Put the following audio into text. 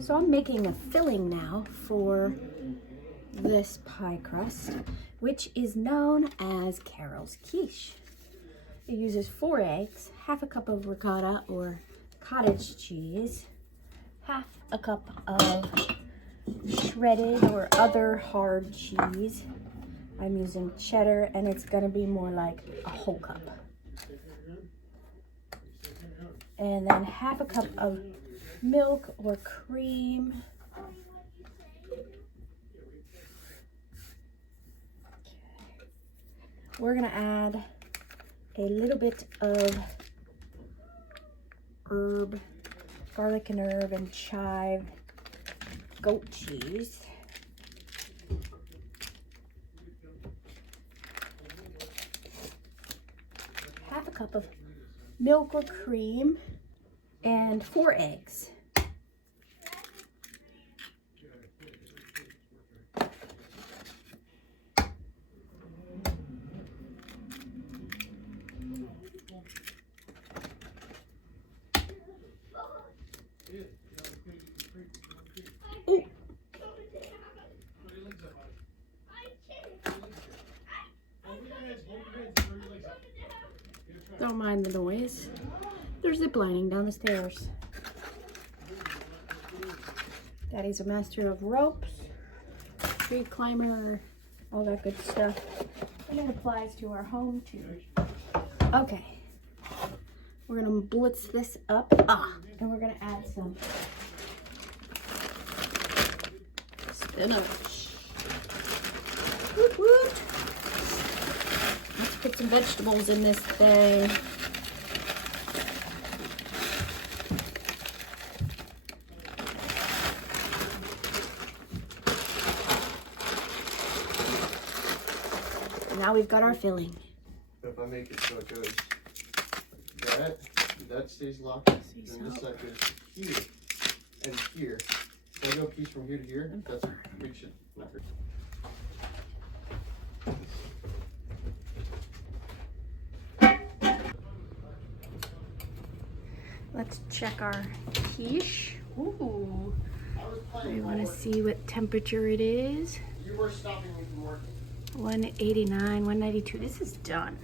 So I'm making a filling now for this pie crust, which is known as Carol's quiche. It uses 4 eggs, half a cup of ricotta or cottage cheese, half a cup of shredded or other hard cheese. I'm using cheddar, and it's gonna be more like a whole cup. And then half a cup of milk or cream. We're gonna add a little bit of herb, garlic and herb and chive goat cheese. Half a cup of milk or cream and 4 eggs. Ooh. Don't mind the noise. They're ziplining down the stairs. Daddy's a master of ropes, tree climber, all that good stuff. And it applies to our home too. Okay. We're gonna blitz this up. And we're gonna add some spinach. Woot woot. Let's put some vegetables in this thing. Now we've got our filling. If I make it so it goes that stays locked, and this side goes here and here. So I go a piece from here to here. That's we should. Let's check our quiche. Ooh. We want to see what temperature it is. You were stopping me from working. 189, 192. This is done.